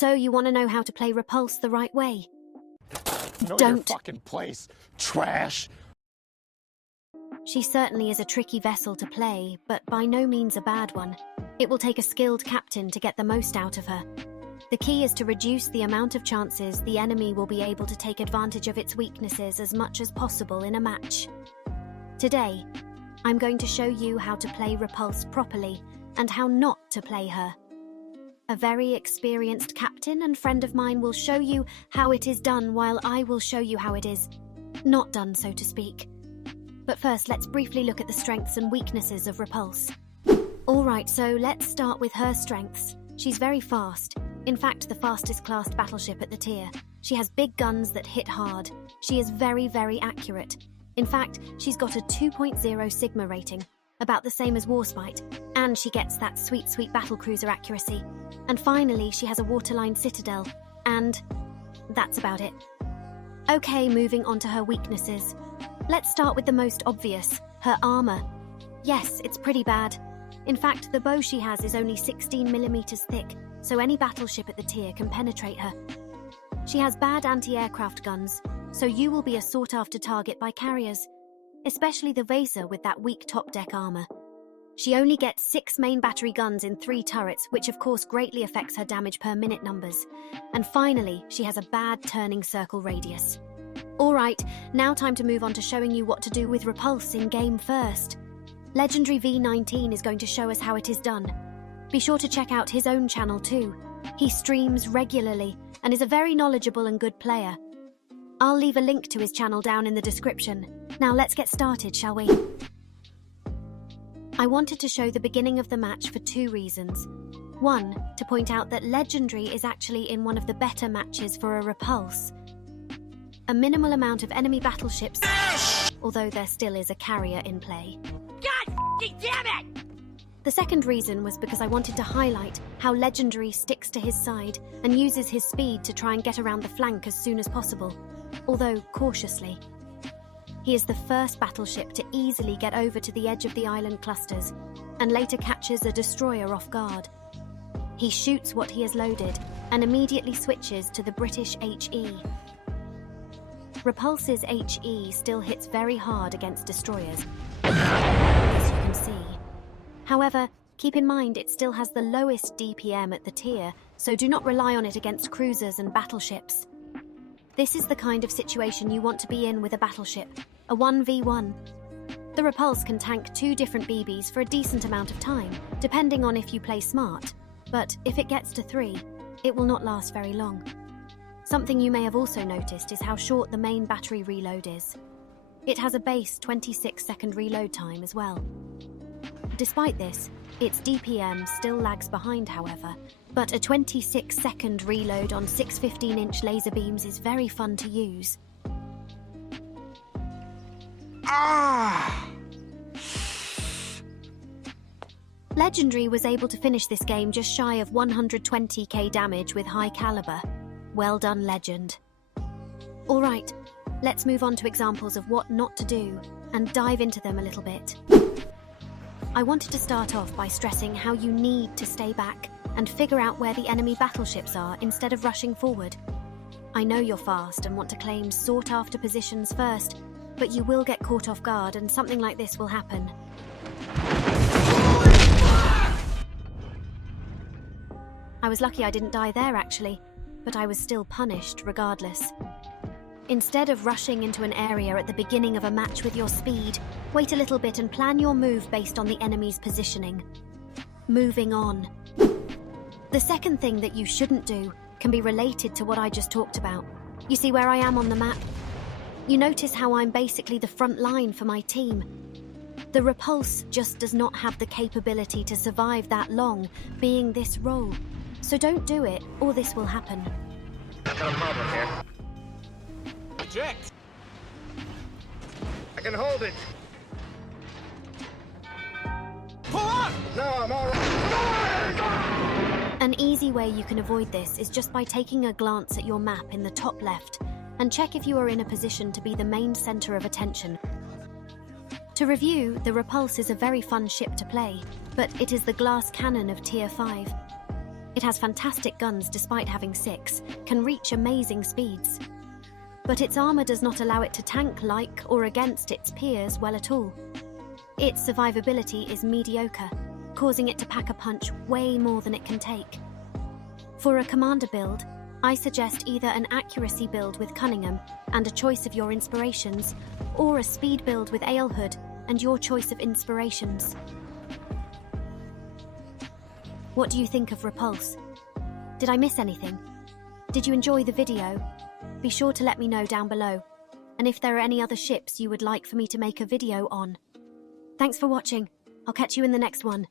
So you want to know how to play Repulse the right way? Know Don't. your fucking place, trash. She certainly is a tricky vessel to play, but by no means a bad one. It will take a skilled captain to get the most out of her. The key is to reduce the amount of chances the enemy will be able to take advantage of its weaknesses as much as possible in a match. Today, I'm going to show you how to play Repulse properly and how not to play her. A very experienced captain and friend of mine will show you how it is done while I will show you how it is not done, so to speak. But first, let's briefly look at the strengths and weaknesses of Repulse. Alright, so let's start with her strengths. She's very fast. In fact, the fastest classed battleship at the tier. She has big guns that hit hard. She is very, very accurate. In fact, she's got a 2.0 Sigma rating, about the same as Warspite, and she gets that sweet, sweet battlecruiser accuracy. And finally, she has a waterline citadel, and that's about it. Okay, moving on to her weaknesses. Let's start with the most obvious, her armor. Yes, it's pretty bad. In fact, the bow she has is only 16mm thick, so any battleship at the tier can penetrate her. She has bad anti-aircraft guns, so you will be a sought-after target by carriers, especially the Wowsl with that weak top-deck armor. She only gets 6 main battery guns in 3 turrets, which of course greatly affects her damage per minute numbers. And finally, she has a bad turning circle radius. Alright, now time to move on to showing you what to do with Repulse in game first. Legendary V19 is going to show us how it is done. Be sure to check out his own channel too. He streams regularly and is a very knowledgeable and good player. I'll leave a link to his channel down in the description. Now let's get started, shall we? I wanted to show the beginning of the match for 2 reasons. 1, to point out that Legendary is actually in one of the better matches for a Repulse. A minimal amount of enemy battleships, although there still is a carrier in play. God damn it! The second reason was because I wanted to highlight how Legendary sticks to his side and uses his speed to try and get around the flank as soon as possible, although cautiously. He is the first battleship to easily get over to the edge of the island clusters and later catches a destroyer off guard. He shoots what he has loaded and immediately switches to the British HE. Repulse's HE still hits very hard against destroyers, as you can see. However, keep in mind it still has the lowest DPM at the tier, so do not rely on it against cruisers and battleships. This is the kind of situation you want to be in with a battleship, a 1v1. The Repulse can tank 2 different BBs for a decent amount of time, depending on if you play smart, but if it gets to 3, it will not last very long. Something you may have also noticed is how short the main battery reload is. It has a base 26-second reload time as well. Despite this, its DPM still lags behind, however, but a 26-second reload on 6 15-inch laser beams is very fun to use. Legendary was able to finish this game just shy of 120k damage with high caliber. Well done, Legend. Alright, let's move on to examples of what not to do and dive into them a little bit. I wanted to start off by stressing how you need to stay back and figure out where the enemy battleships are instead of rushing forward. I know you're fast and want to claim sought-after positions first, but you will get caught off guard and something like this will happen. I was lucky I didn't die there actually, but I was still punished regardless. Instead of rushing into an area at the beginning of a match with your speed, wait a little bit and plan your move based on the enemy's positioning. Moving on. The second thing that you shouldn't do can be related to what I just talked about. You see where I am on the map? You notice how I'm basically the front line for my team. The Repulse just does not have the capability to survive that long, being this role. So don't do it, or this will happen. I've got a problem here. Eject! I can hold it. Pull up! No, I'm all right. An easy way you can avoid this is just by taking a glance at your map in the top left and check if you are in a position to be the main center of attention. To review, the Repulse is a very fun ship to play, but it is the glass cannon of Tier 5. It has fantastic guns despite having 6, can reach amazing speeds. But its armor does not allow it to tank like or against its peers well at all. Its survivability is mediocre, causing it to pack a punch way more than it can take. For a commander build, I suggest either an accuracy build with Cunningham and a choice of your inspirations, or a speed build with Alehood and your choice of inspirations. What do you think of Repulse? Did I miss anything? Did you enjoy the video? Be sure to let me know down below, and if there are any other ships you would like for me to make a video on. Thanks for watching. I'll catch you in the next one.